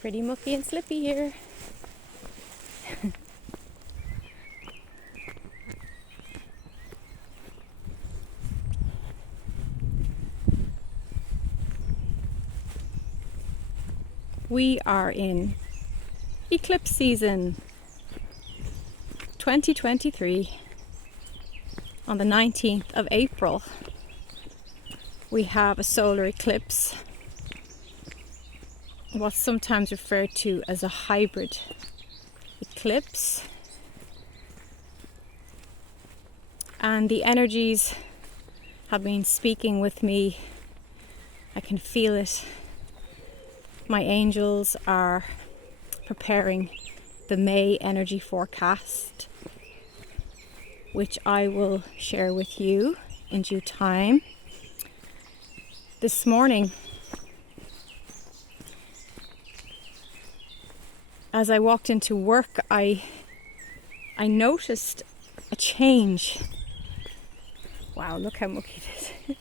Pretty mucky and slippy here. We are in eclipse season 2023. On the 19th of April, we have a solar eclipse, what's sometimes referred to as a hybrid eclipse. And the energies have been speaking with me. I can feel it. My angels are preparing the May energy forecast, which I will share with you in due time. This morning, as I walked into work, I noticed a change. Wow, look how mucky this is.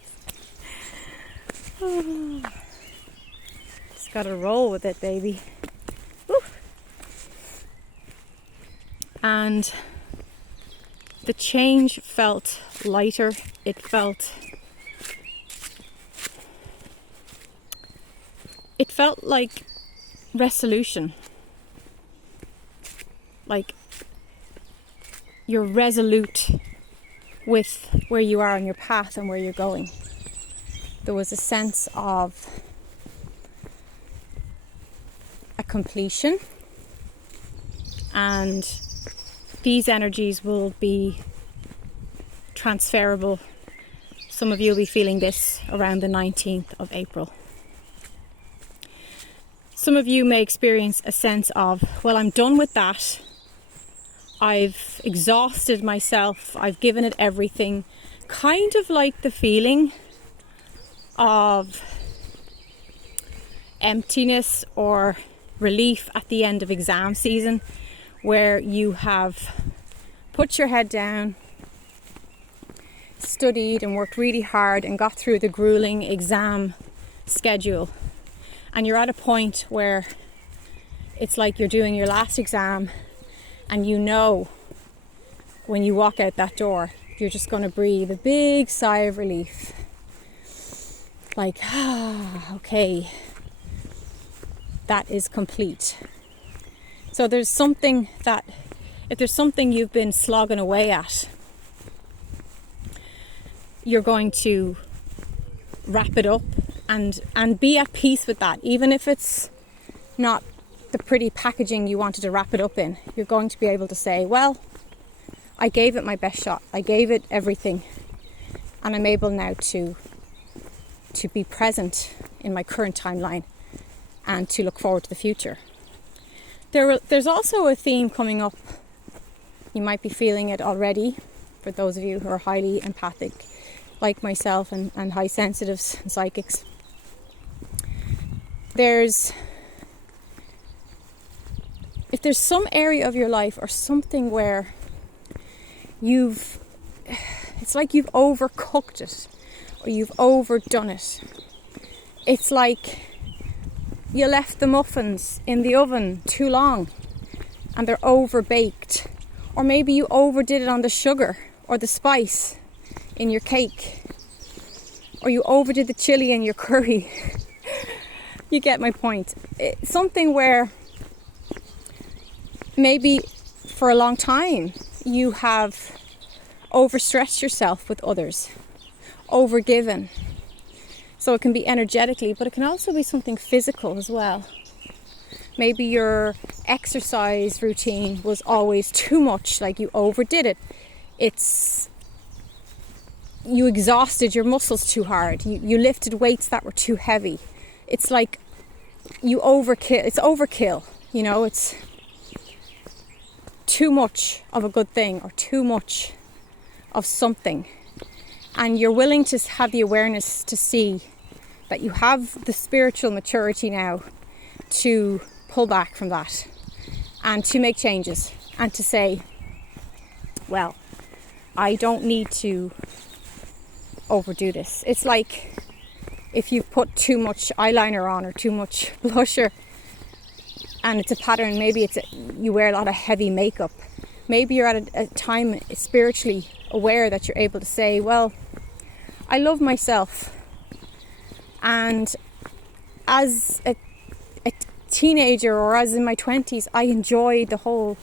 Oh. Just gotta roll with it, baby. Woo. And the change felt lighter. It felt like resolution. Like you're resolute with where you are on your path and where you're going. There was a sense of a completion, and these energies will be transferable. Some of you will be feeling this around the 19th of April. Some of you may experience a sense of, well, I'm done with that. I've exhausted myself. I've given it everything. Kind of like the feeling of emptiness or relief at the end of exam season, where you have put your head down, studied and worked really hard and got through the grueling exam schedule, and you're at a point where it's like you're doing your last exam, and you know when you walk out that door you're just going to breathe a big sigh of relief, like, okay, that is complete. So there's something that, if there's something you've been slogging away at, you're going to wrap it up and be at peace with that. Even if it's not the pretty packaging you wanted to wrap it up in, you're going to be able to say, well, I gave it my best shot. I gave it everything. And I'm able now to be present in my current timeline and to look forward to the future. There's also a theme coming up. You might be feeling it already, for those of you who are highly empathic, like myself, and high sensitives and psychics. If there's some area of your life or something where it's like you've overcooked it or you've overdone it. It's like you left the muffins in the oven too long and they're overbaked. Or maybe you overdid it on the sugar or the spice in your cake. Or you overdid the chili in your curry. You get my point. It's something where maybe for a long time you have overstretched yourself with others, overgiven. So it can be energetically, but it can also be something physical as well. Maybe your exercise routine was always too much, like you overdid it. You exhausted your muscles too hard. You lifted weights that were too heavy. It's like you overkill. It's overkill, you know, it's too much of a good thing or too much of something. And you're willing to have the awareness to see that you have the spiritual maturity now to pull back from that and to make changes and to say, well, I don't need to overdo this. It's like if you've put too much eyeliner on or too much blusher, and it's a pattern. Maybe you wear a lot of heavy makeup. Maybe you're at a time spiritually aware that you're able to say, well, I love myself. And as a teenager or as in my 20s, I enjoyed the whole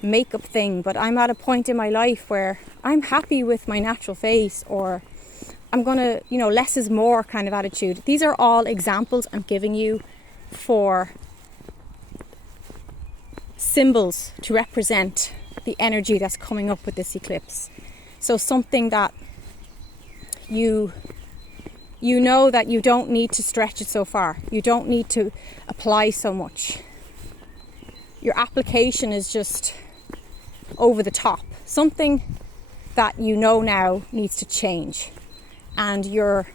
makeup thing, but I'm at a point in my life where I'm happy with my natural face, or I'm gonna, less is more kind of attitude. These are all examples I'm giving you for symbols to represent the energy that's coming up with this eclipse. So something that you know that you don't need to stretch it so far. You don't need to apply so much. Your application is just over the top. Something that you know now needs to change. And your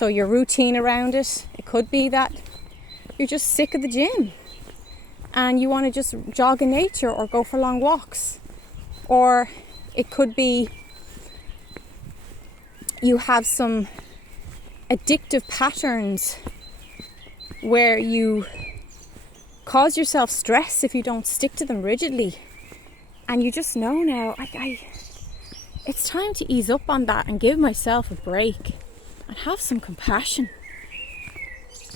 routine around it could be that you're just sick of the gym and you want to just jog in nature or go for long walks. Or it could be you have some addictive patterns where you cause yourself stress if you don't stick to them rigidly, and you just know now it's time to ease up on that and give myself a break and have some compassion.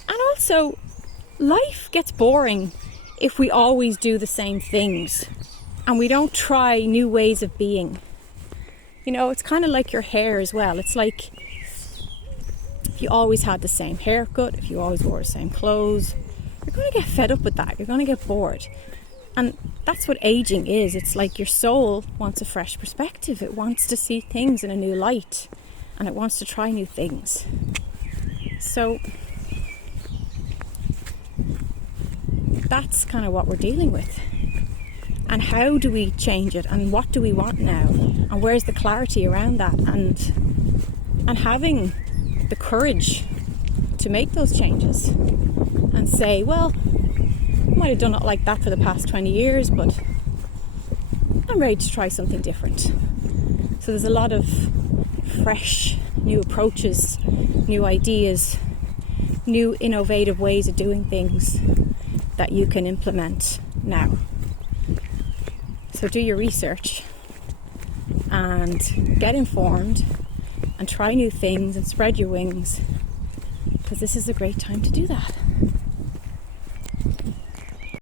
And also, life gets boring if we always do the same things and we don't try new ways of being. It's kind of like your hair as well. It's like if you always had the same haircut, if you always wore the same clothes, you're going to get fed up with that. You're going to get bored. And that's what aging is. It's like your soul wants a fresh perspective. It wants to see things in a new light, and it wants to try new things. So that's kind of what we're dealing with. And how do we change it? And what do we want now? And where's the clarity around that? And having the courage to make those changes and say, well, I might have done it like that for the past 20 years, but I'm ready to try something different. So there's a lot of fresh, new approaches, new ideas, new innovative ways of doing things that you can implement now. So do your research and get informed and try new things and spread your wings, because this is a great time to do that.